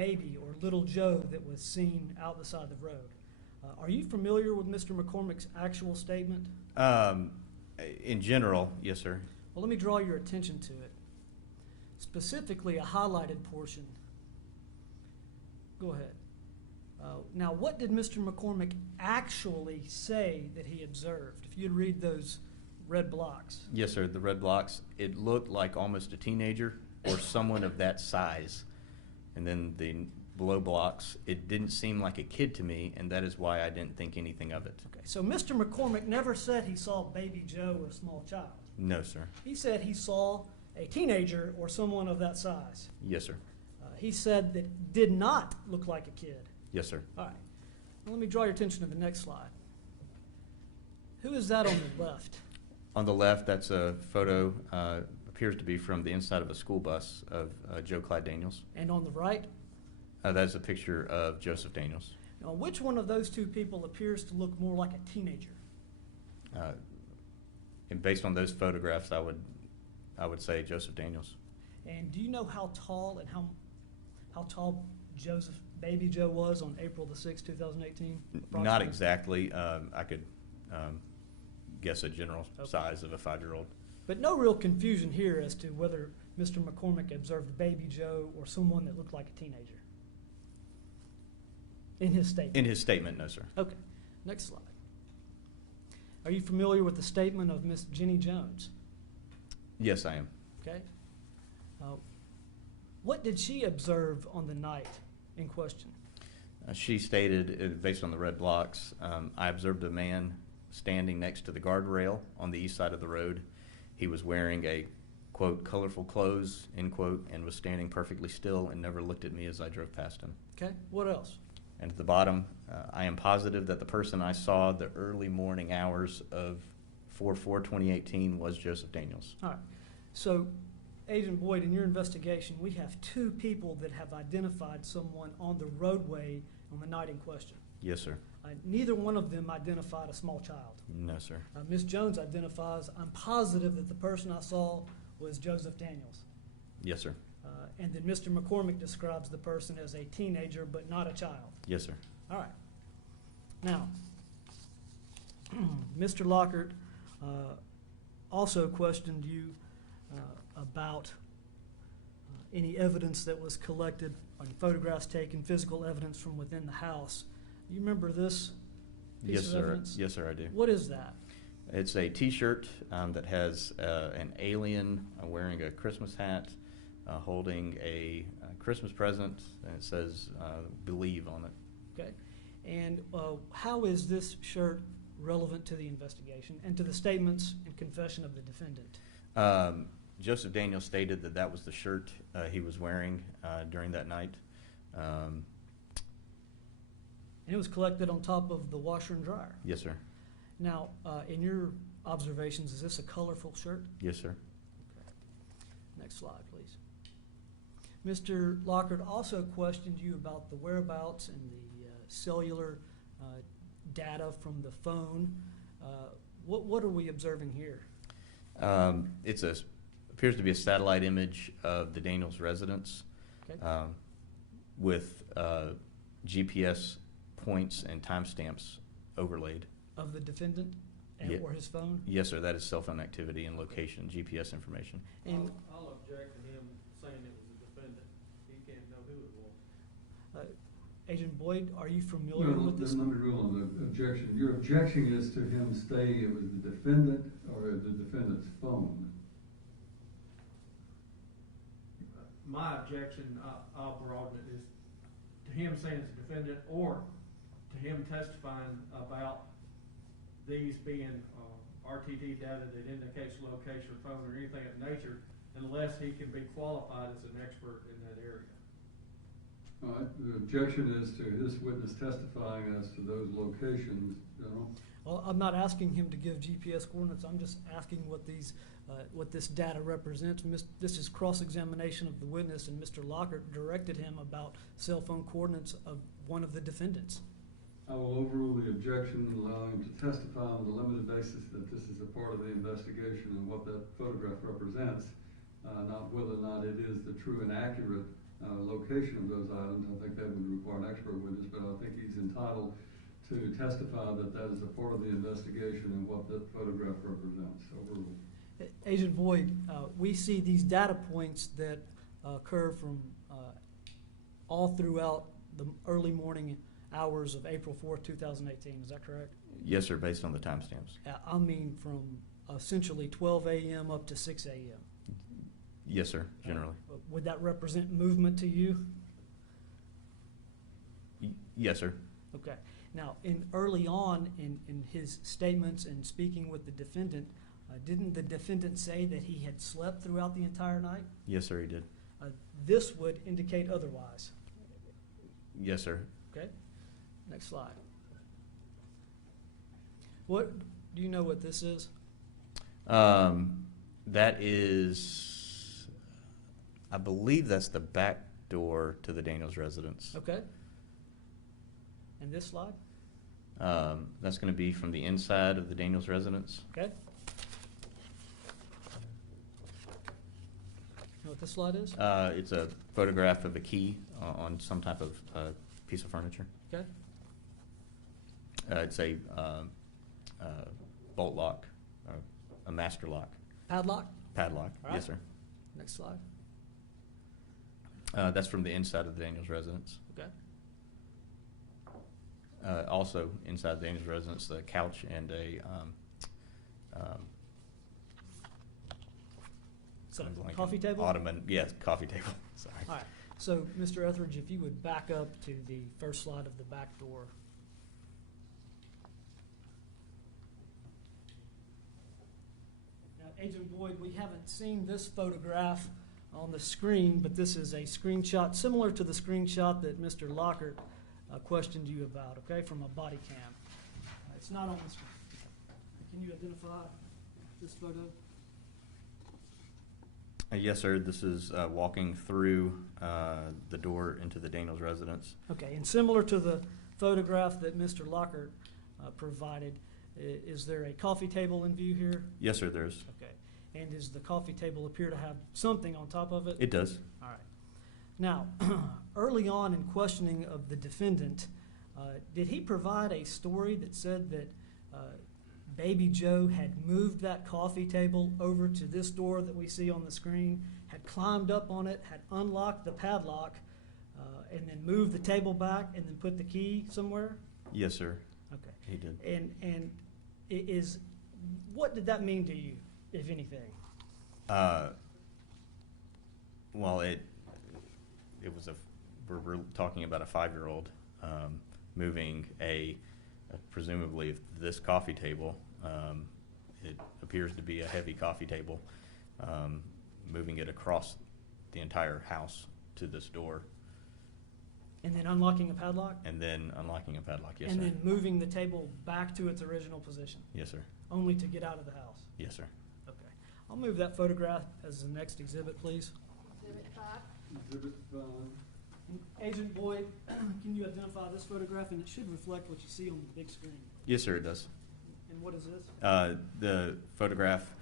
baby or little Joe that was seen out the side of the road. Are you familiar with Mr. McCormick's actual statement? In general, yes, sir. Well, let me draw your attention to it. Specifically, a highlighted portion. Go ahead. Now, what did Mr. McCormick actually say that he observed? If you'd read those red blocks. Yes, sir. The red blocks, it looked like almost a teenager or someone of that size. And then the below blocks, it didn't seem like a kid to me, and that is why I didn't think anything of it. Okay, so Mr. McCormick never said he saw baby Joe or a small child. No, sir. He said he saw a teenager or someone of that size. Yes, sir. He said that did not look like a kid. Yes, sir. All right. Now let me draw your attention to the next slide. Who is that on the left? On the left, that's a photo, appears to be from the inside of a school bus of Joe Clyde Daniels. And on the right? That's a picture of Joseph Daniels. Now, which one of those two people appears to look more like a teenager? And based on those photographs, I would say Joseph Daniels. And do you know how tall and how tall baby Joe was on April the 6th, 2018? Not exactly. I could guess a general size of a 5-year-old. But no real confusion here as to whether Mr. McCormick observed baby Joe or someone that looked like a teenager. In his statement? In his statement, no, sir. Okay. Next slide. Are you familiar with the statement of Miss Jenny Jones? Yes, I am. Okay. What did she observe on the night in question? She stated, based on the red blocks, I observed a man standing next to the guardrail on the east side of the road. He was wearing a, quote, colorful clothes, end quote, and was standing perfectly still and never looked at me as I drove past him. Okay. What else? And at the bottom, I am positive that the person I saw the early morning hours of 4/4/2018 was Joseph Daniels. All right. So, Agent Boyd, in your investigation, we have 2 people that have identified someone on the roadway on the night in question. Yes, sir. Neither one of them identified a small child. No, sir. Ms. Jones identifies, I'm positive that the person I saw was Joseph Daniels. Yes, sir. And then Mr. McCormick describes the person as a teenager but not a child. Yes, sir. All right. Now, Mr. Lockhart also questioned you about any evidence that was collected, any photographs taken, physical evidence from within the house. You remember this piece of evidence? Yes, sir, I do. What is that? It's a T-shirt that has an alien wearing a Christmas hat, holding a Christmas present, and it says "Believe" on it. Okay. And how is this shirt relevant to the investigation and to the statements and confession of the defendant? Joseph Daniels stated that that was the shirt he was wearing during that night. And it was collected on top of the washer and dryer. Yes, sir. Now, in your observations, is this a colorful shirt? Yes, sir. Okay. Next slide, please. Mr. Lockhart also questioned you about the whereabouts and the cellular data from the phone. What are we observing here? It appears to be a satellite image of the Daniels residence, Okay. with GPS points and timestamps overlaid. Of the defendant and or his phone? Yes, sir. That is cell phone activity and location, GPS information. And I'll object to him saying it was the defendant. He can't know who it was. Agent Boyd, are you familiar with this? Let me rule on the objection. Your objection is to him saying it was the defendant or the defendant's phone. My objection, I'll broaden it, is to him saying it's the defendant or to him testifying about these being RTD data that indicates location of phone or anything of that nature, unless he can be qualified as an expert in that area. All right. The objection is to this witness testifying as to those locations, General. Well, I'm not asking him to give GPS coordinates. I'm just asking what this data represents. This is cross-examination of the witness, and Mr. Lockhart directed him about cell phone coordinates of one of the defendants. I will overrule the objection, allowing him to testify on the limited basis that this is a part of the investigation and what that photograph represents, not whether or not it is the true and accurate location of those items, I think that would require an expert witness, but I think he's entitled to testify that that is a part of the investigation and what that photograph represents. Overruled. Agent Boyd, we see these data points that occur from all throughout the early morning hours of April 4th, 2018. Is that correct? Yes, sir, based on the timestamps. I mean from essentially 12 a.m. up to 6 a.m. Yes, sir, generally. Would that represent movement to you? Yes, sir. Okay. Now, early on in his statements and speaking with the defendant, didn't the defendant say that he had slept throughout the entire night? Yes, sir, he did. This would indicate otherwise. Yes, sir. Okay. Next slide. What do you know what this is? That is, I believe that's the back door to the Daniels residence. Okay. And this slide? That's going to be from the inside of the Daniels residence. Okay. You know what this slide is? It's a photograph of a key on some type of piece of furniture. Okay. It's a bolt lock, a master lock. Padlock? Padlock. All right. Yes, sir. Next slide. That's from the inside of the Daniels residence. Okay. Also, inside the Daniels residence, the couch and a So, I'm blanking. coffee table? Ottoman. Yes, coffee table. Sorry. All right. So, Mr. Etheridge, if you would back up to the first slide of the back door. Now, Agent Boyd, we haven't seen this photograph on the screen, but this is a screenshot similar to the screenshot that Mr. Lockhart questioned you about, okay, from a body cam. It's not on the screen. Can you identify this photo? Yes, sir. This is walking through the door into the Daniels residence. Okay, and similar to the photograph that Mr. Lockhart provided, is there a coffee table in view here? Yes, sir, there is. Okay, and does the coffee table appear to have something on top of it? It does. All right. Now, early on in questioning of the defendant, did he provide a story that said that Baby Joe had moved that coffee table over to this door that we see on the screen, had climbed up on it, had unlocked the padlock, and then moved the table back and then put the key somewhere? Yes, sir. Okay. He did. And what did that mean to you, if anything? Well, it was we're talking about a 5-year-old moving presumably this coffee table. It appears to be a heavy coffee table, moving it across the entire house to this door. And then unlocking a padlock? And then unlocking a padlock, yes, and sir. then moving the table back to its original position, Yes, sir. only to get out of the house? Yes, sir. Okay. I'll move that photograph as the next exhibit, please. Exhibit 5. Exhibit 5. Agent Boyd, can you identify this photograph? And it should reflect what you see on the big screen. Yes, sir, it does. And what is this? The photograph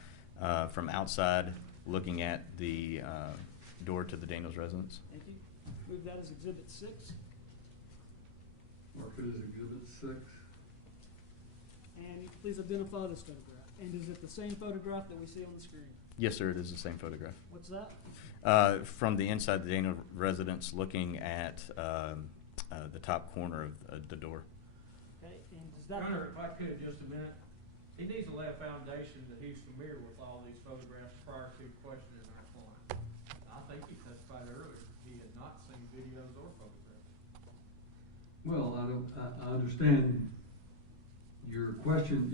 from outside looking at the door to the Daniels residence. Thank you. Move that as exhibit 6. Mark it as exhibit 6. And please identify this photograph. And is it the same photograph that we see on the screen? Yes, sir, it is the same photograph. What's that? From the inside the Daniels residence looking at the top corner of the door. Okay. And does Your that? Honor, if I could, just a minute, he needs to lay a foundation that he's familiar with all these photographs prior to questioning our client. I think he testified earlier, he had not seen videos or photographs. Well, I understand your question.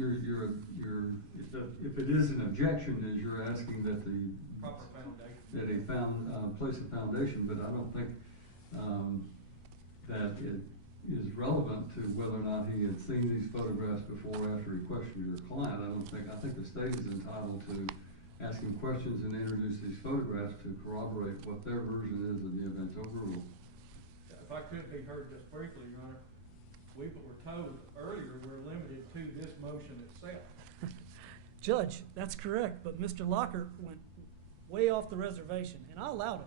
If it is an objection, is you're asking that Proper foundation. that he place a foundation, but I don't think that it is relevant to whether or not he had seen these photographs before or after he questioned your client. I think the state is entitled to ask him questions and introduce these photographs to corroborate what their version is of the events overruled. If I could be heard just briefly, Your Honor, we were told earlier we're limited to this motion itself. Judge, that's correct, but Mr. Lockhart went way off the reservation, and I allowed it.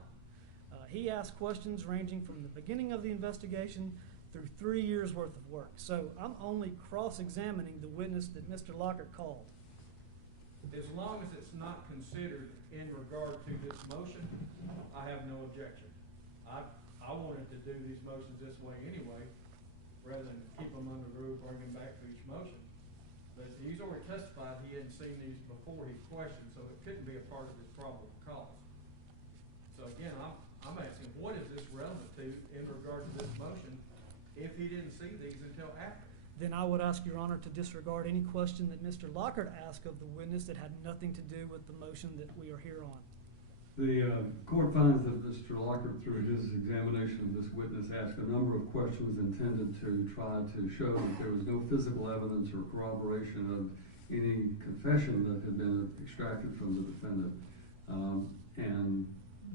He asked questions ranging from the beginning of the investigation through 3 years' worth of work. So I'm only cross-examining the witness that Mr. Lockhart called. As long as it's not considered in regard to this motion, I have no objection. I wanted to do these motions this way anyway, rather than keep them under the roof, bring them back for each motion. But he's already testified he hadn't seen these before he questioned, so it couldn't be a part of his probable cause. So again, I'm asking, what is this relevant to in regard to this motion if he didn't see these until after? Then I would ask Your Honor to disregard any question that Mr. Lockhart asked of the witness that had nothing to do with the motion that we are here on. The court finds that Mr. Lockhart, through his examination of this witness, asked a number of questions intended to try to show that there was no physical evidence or corroboration of any confession that had been extracted from the defendant, and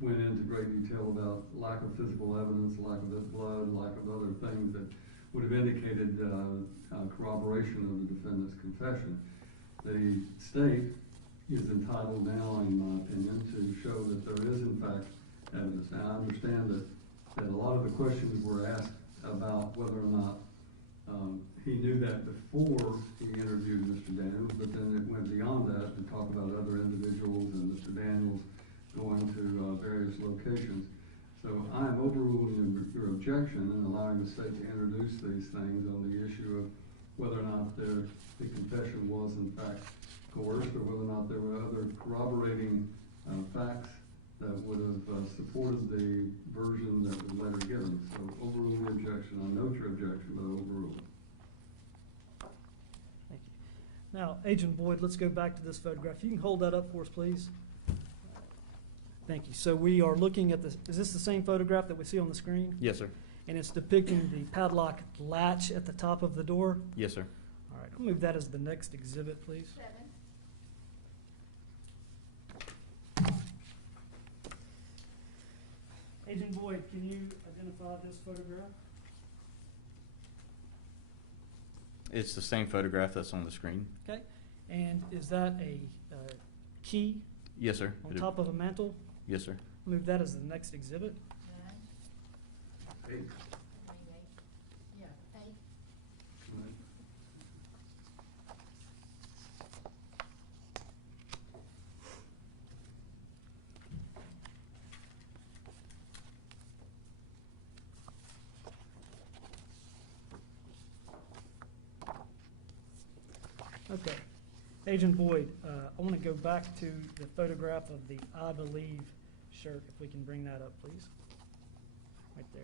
went into great detail about lack of physical evidence, lack of blood, lack of other things that would have indicated corroboration of the defendant's confession. The state is entitled now, in my opinion, to show that there is in fact evidence. Now, I understand that a lot of the questions were asked about whether or not he knew that before he interviewed Mr. Daniels, but then it went beyond that to talk about other individuals and Mr. Daniels going to various locations. So I am overruling your objection and allowing the state to introduce these things on the issue of whether or not the confession was in fact coerced, or whether or not there were other corroborating facts that would have supported the version that was later given. So overruling the objection. I note your objection, but overrule. Thank you. Now, Agent Boyd, let's go back to this photograph. You can hold that up for us, please. Thank you. So we are looking at this. Is this the same photograph that we see on the screen? Yes, sir. And it's depicting the padlock latch at the top of the door? Yes, sir. All right, I'll move that as the next exhibit, please. 7. Agent Boyd, can you identify this photograph? It's the same photograph that's on the screen. Okay. And is that a key Yes, sir. on top of a mantle? Yes, sir. Move that as the next exhibit. 9. 8. Yeah, 8. Okay. Agent Boyd, I want to go back to the photograph of the I Believe shirt, if we can bring that up, please. Right there.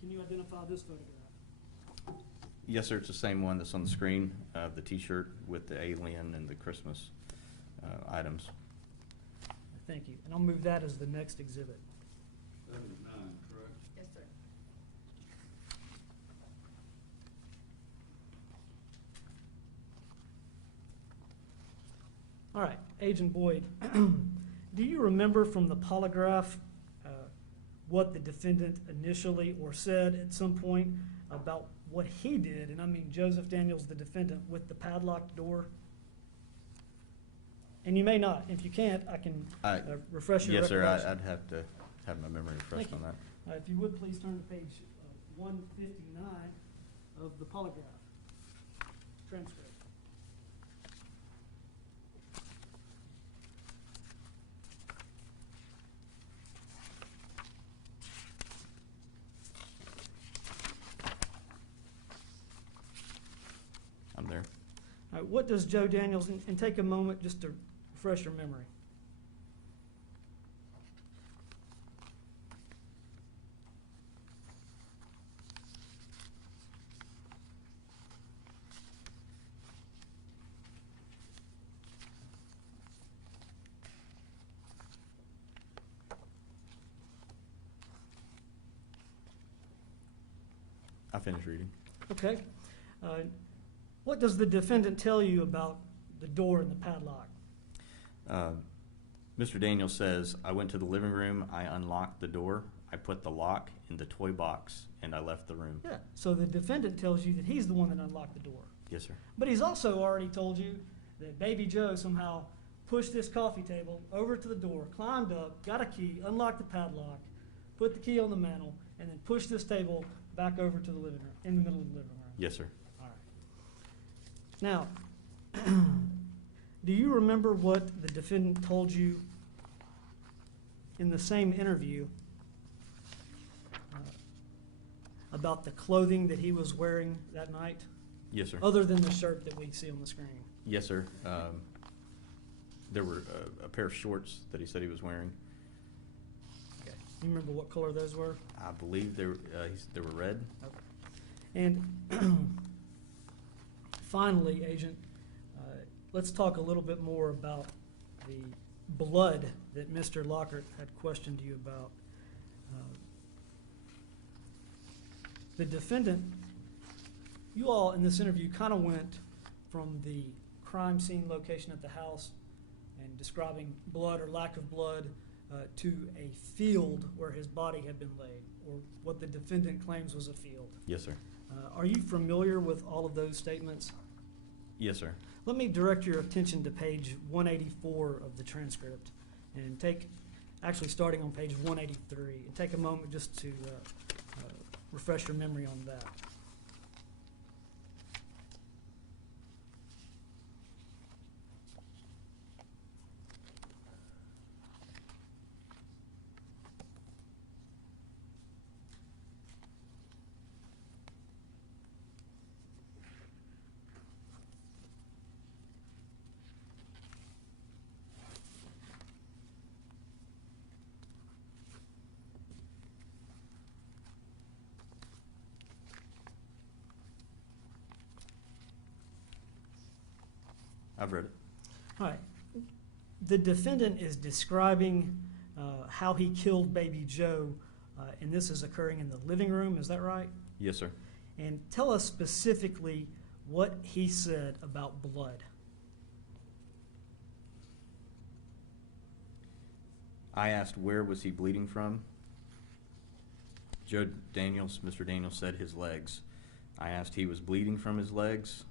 Can you identify this photograph? Yes, sir. It's the same one that's on the screen, the T-shirt with the alien and the Christmas items. Thank you. And I'll move that as the next exhibit. That is 9, correct? Yes, sir. All right, Agent Boyd, do you remember from the polygraph what the defendant initially or said at some point about what he did, and I mean Joseph Daniels, the defendant, with the padlocked door? And you may not. If you can't, I can refresh your Yes, sir. recollection. I'd have to have my memory refreshed Thank on you. that. If you would, please turn to page 159 of the polygraph transcript. I'm there. All right, what does Joe Daniels, and take a moment just to refresh your memory. I finished reading. Okay. What does the defendant tell you about the door and the padlock? Mr. Daniels says, I went to the living room, I unlocked the door, I put the lock in the toy box, and I left the room. Yeah. So the defendant tells you that he's the one that unlocked the door. Yes, sir. But he's also already told you that Baby Joe somehow pushed this coffee table over to the door, climbed up, got a key, unlocked the padlock, put the key on the mantle, and then pushed this table back over to the living room, in the middle of the living room. Yes, sir. All right. Now, do you remember what the defendant told you in the same interview about the clothing that he was wearing that night, Yes, sir. other than the shirt that we see on the screen? Yes, sir. There were a pair of shorts that he said he was wearing. Okay. You remember what color those were? I believe they were red. Okay. And finally, Agent, let's talk a little bit more about the blood that Mr. Lockhart had questioned you about. The defendant, you all in this interview kind of went from the crime scene location at the house and describing blood or lack of blood to a field where his body had been laid, or what the defendant claims was a field. Yes, sir. Are you familiar with all of those statements? Yes, sir. Let me direct your attention to page 184 of the transcript, and actually starting on page 183, and take a moment just to refresh your memory on that. I've read it. All right. The defendant is describing how he killed baby Joe, and this is occurring in the living room, is that right? Yes, sir. And tell us specifically what he said about blood. I asked where was he bleeding from. Mr. Daniels said his legs. I asked he was bleeding from his legs.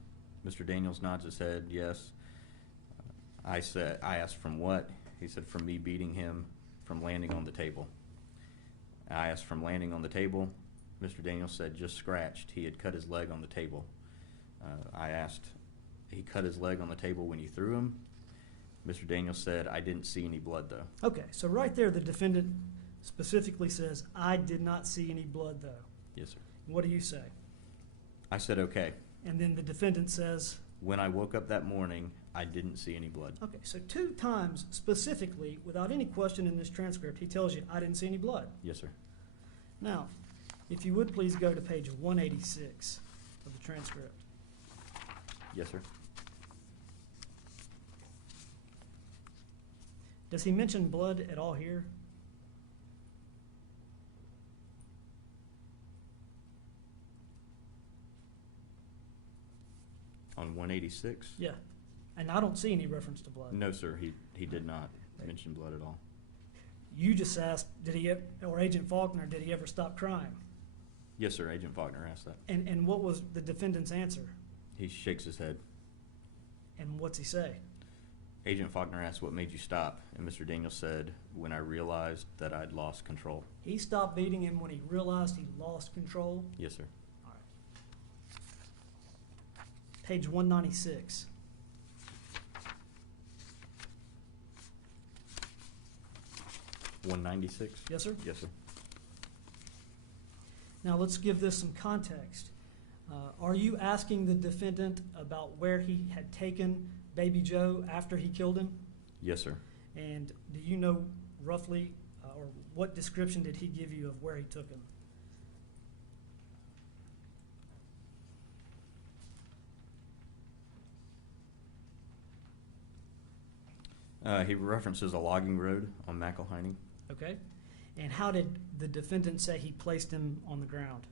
Mr. Daniels nods his head, yes. I asked from what? He said from me beating him from landing on the table. I asked from landing on the table. Mr. Daniels said just scratched. He had cut his leg on the table. I asked, he cut his leg on the table when you threw him? Mr. Daniels said, I didn't see any blood though. Okay, so right there the defendant specifically says, I did not see any blood though. Yes, sir. What do you say? I said okay. And then the defendant says, When I woke up that morning, I didn't see any blood. okay, so 2 times specifically, without any question in this transcript, he tells you, I didn't see any blood. Yes, sir. Now, if you would please go to page 186 of the transcript. Yes, sir. Does he mention blood at all here? On 186? Yeah. And I don't see any reference to blood. No, sir. He did not mention blood at all. You just asked, or Agent Faulkner, did he ever stop crying? Yes, sir. Agent Faulkner asked that. And what was the defendant's answer? He shakes his head. And what's he say? Agent Faulkner asked, what made you stop? And Mr. Daniels said, when I realized that I'd lost control. He stopped beating him when he realized he lost control. Yes, sir. All right. Page 196. $196? Yes, sir? Yes, sir. Now let's give this some context. Are you asking the defendant about where he had taken baby Joe after he killed him? Yes, sir. And do you know roughly, or what description did he give you of where he took him? He references a logging road on McElhinney. Okay. And how did the defendant say he placed him on the ground?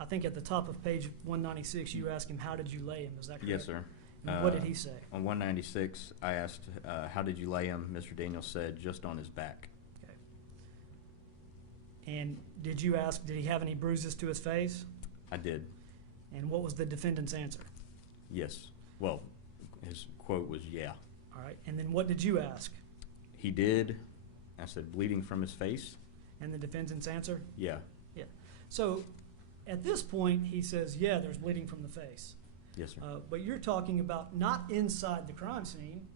I think at the top of page 196, you asked him, how did you lay him? Is that correct? Yes, sir. And what did he say? On 196, I asked, how did you lay him? Mr. Daniels said, just on his back. Okay. And did you ask, did he have any bruises to his face? I did. And what was the defendant's answer? Yes. Well, his quote was, yeah. All right, and then what did you ask? He did. I said, bleeding from his face? And the defendant's answer? Yeah. Yeah. So at this point, he says, yeah, there's bleeding from the face. Yes, sir. But you're talking about not inside the crime scene,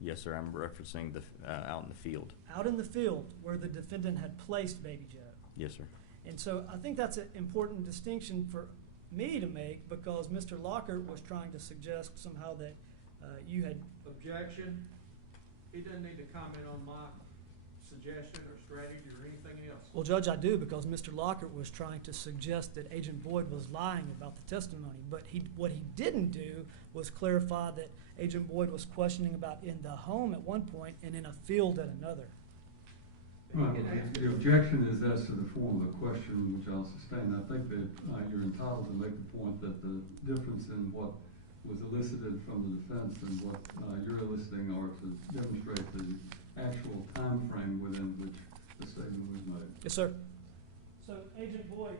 Yes, sir. I'm referencing the out in the field. out in the field where the defendant had placed Baby Joe. Yes, sir. And so I think that's an important distinction for me to make, because Mr. Lockhart was trying to suggest somehow that you had. Objection. He doesn't need to comment on my suggestion or strategy or anything else. Well, Judge, I do, because Mr. Lockhart was trying to suggest that Agent Boyd was lying about the testimony. But what he didn't do was clarify that Agent Boyd was questioning about in the home at one point and in a field at another. Right, the objection is as to the form of the question, which I'll sustain. I think that you're entitled to make the point that the difference in what was elicited from the defense and what you're eliciting are to demonstrate the actual time frame within which the statement was made. Yes, sir. So, Agent Boyd,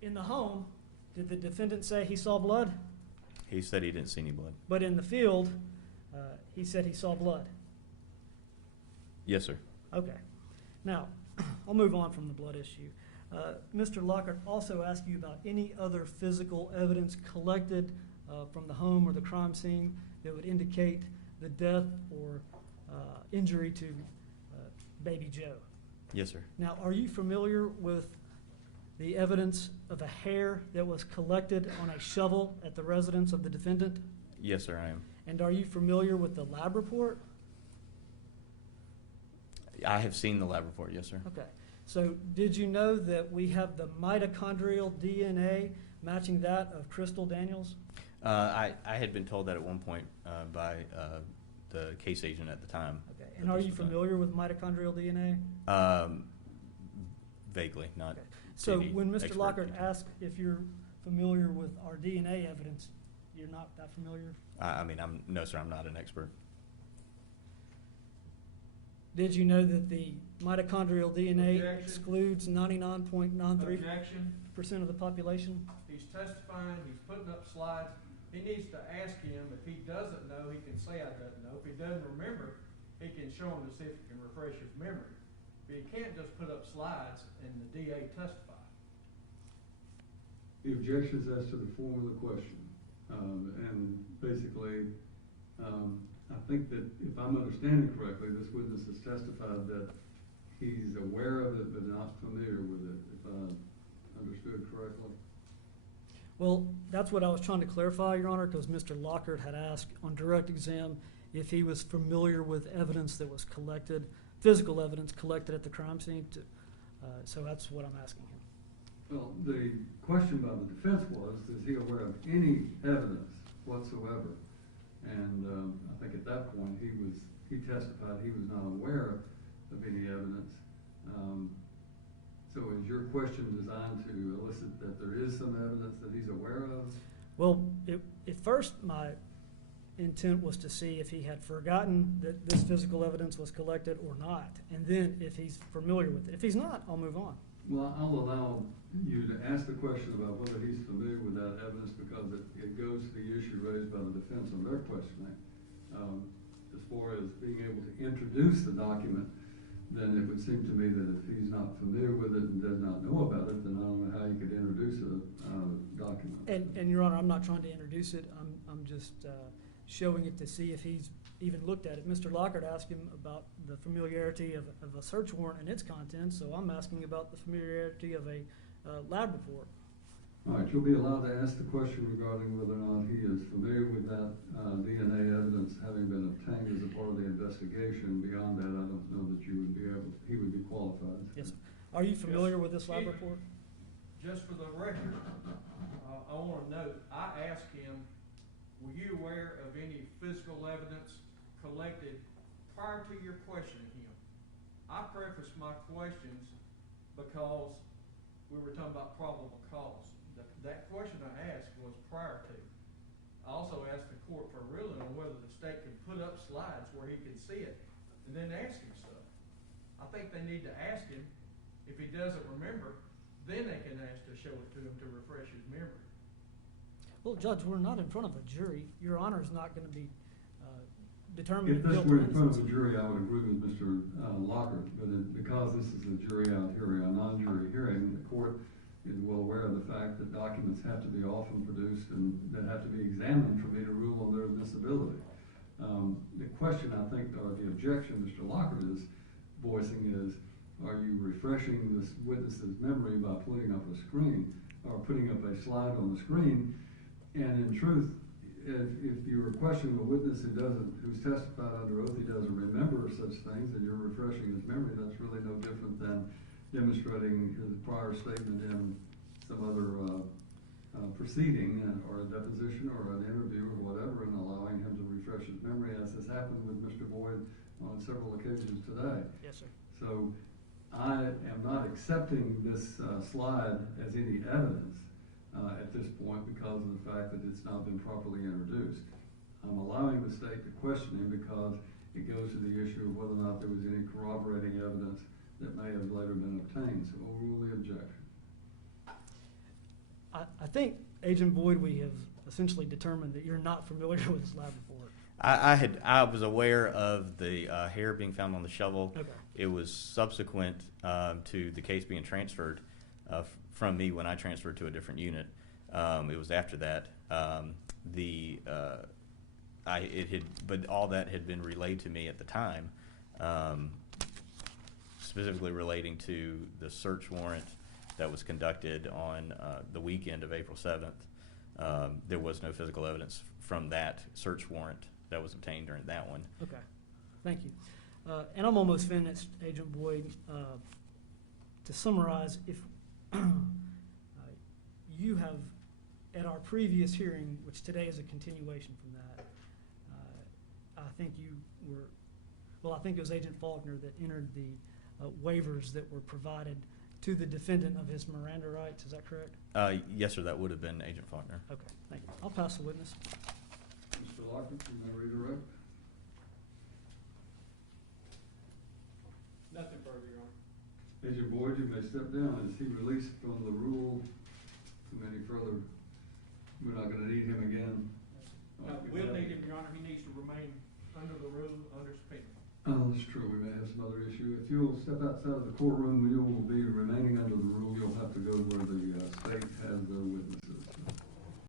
in the home, did the defendant say he saw blood? He said he didn't see any blood. But in the field, he said he saw blood. Yes, sir. Okay. Now, I'll move on from the blood issue. Mr. Lockhart also asked you about any other physical evidence collected from the home or the crime scene that would indicate the death or injury to Baby Joe. Yes, sir. Now, are you familiar with the evidence of a hair that was collected on a shovel at the residence of the defendant? Yes, sir, I am. And are you familiar with the lab report? I have seen the lab report, yes, sir. Okay. So did you know that we have the mitochondrial DNA matching that of Crystal Daniels? I had been told that at one point by the case agent at the time. Okay. And are you familiar with mitochondrial DNA? Vaguely, not. Okay. So any when Mr. expert Lockhart detail. asked if you're familiar with our DNA evidence, you're not that familiar? I mean, no, sir, I'm not an expert. Did you know that the mitochondrial DNA Objection. excludes 99.93% Objection. of the population? He's testifying, he's putting up slides. He needs to ask him. If he doesn't know, he can say I don't know. If he doesn't remember, he can show him to see if he can refresh his memory. But he can't just put up slides and the DA testify. The objections as to the form of the question. And basically, I think that if I'm understanding correctly, this witness has testified that he's aware of it but not familiar with it, if I understood correctly. Well, that's what I was trying to clarify, Your Honor, because Mr. Lockhart had asked on direct exam if he was familiar with evidence that was collected, physical evidence collected at the crime scene. So that's what I'm asking him. Well, the question by the defense was, is he aware of any evidence whatsoever? And I think at that point he testified he was not aware of any evidence. So is your question designed to elicit that there is some evidence that he's aware of? Well, at first my intent was to see if he had forgotten that this physical evidence was collected or not, and then if he's familiar with it. If he's not, I'll move on. Well, I'll allow you to ask the question about whether he's familiar with that evidence because it goes to the issue raised by the defense on their questioning. As far as being able to introduce the document, then it would seem to me that if he's not familiar with it and does not know about it, then I don't know how you could introduce a document. And Your Honor, I'm not trying to introduce it. I'm just showing it to see if he's even looked at it. Mr. Lockhart asked him about the familiarity of a search warrant and its contents, so I'm asking about the familiarity of a lab report. All right, you'll be allowed to ask the question regarding whether or not he is familiar with that DNA evidence having been obtained as a part of the investigation. Beyond that, I don't know that you would be able, he would be qualified. Yes, sir. Are you familiar Yes. with this lab report? Just for the record, I want to note, I asked him, were you aware of any physical evidence collected prior to your questioning him? I prefaced my questions because we were talking about probable cause. That question I asked was prior to. I also asked the court for a ruling on whether the state could put up slides where he could see it and then ask him stuff. I think they need to ask him. If he doesn't remember, then they can ask to show it to him to refresh his memory. Well, Judge, we're not in front of a jury. Your Honor is not going to be determining If this guilt were or in front of innocence. a jury, I would agree with Mr. Lockhart, but because this is a jury out hearing, a non-jury hearing, the court is well aware of the fact that documents have to be often produced and that have to be examined for me to rule on their admissibility. The question, I think, or the objection Mr. Lockhart is voicing is, are you refreshing this witness's memory by putting up a screen or putting up a slide on the screen? And in truth, if you are questioning a witness who's testified under oath, he doesn't remember such things, and you're refreshing his memory, that's really no different than demonstrating his prior statement in some other proceeding or a deposition or an interview or whatever, and allowing him to refresh his memory, as has happened with Mr. Boyd on several occasions today. Yes, sir. So I am not accepting this slide as any evidence at this point because of the fact that it's not been properly introduced. I'm allowing the state to question him because it goes to the issue of whether or not there was any corroborating evidence that may have later been obtained. So overrule the objection. I think, Agent Boyd, we have essentially determined that you're not familiar with this lab report. I was aware of the hair being found on the shovel. Okay. It was subsequent to the case being transferred from me when I transferred to a different unit. It was after that. But all that had been relayed to me at the time, specifically relating to the search warrant that was conducted on the weekend of April 7th. There was no physical evidence from that search warrant that was obtained during that one. Okay. Thank you. And I'm almost finished, Agent Boyd. To summarize, if you have, at our previous hearing, which today is a continuation from that, I think you were, well, I think it was Agent Faulkner that entered the waivers that were provided to the defendant of his Miranda rights. Is that correct? Yes, sir. That would have been Agent Faulkner. Okay. Thank you. I'll pass the witness. Mr. Lockhart, you may redirect. Nothing further, Your Honor. Agent Boyd, you may step down. Is he released from the rule? Any further? We're not going to need him again. We'll need him, Your Honor. He needs to remain under the rule, under subpoena. Oh, that's true. We may have some other issue. If you'll step outside of the courtroom, you will be remaining under the rule. You'll have to go where the state has their witnesses.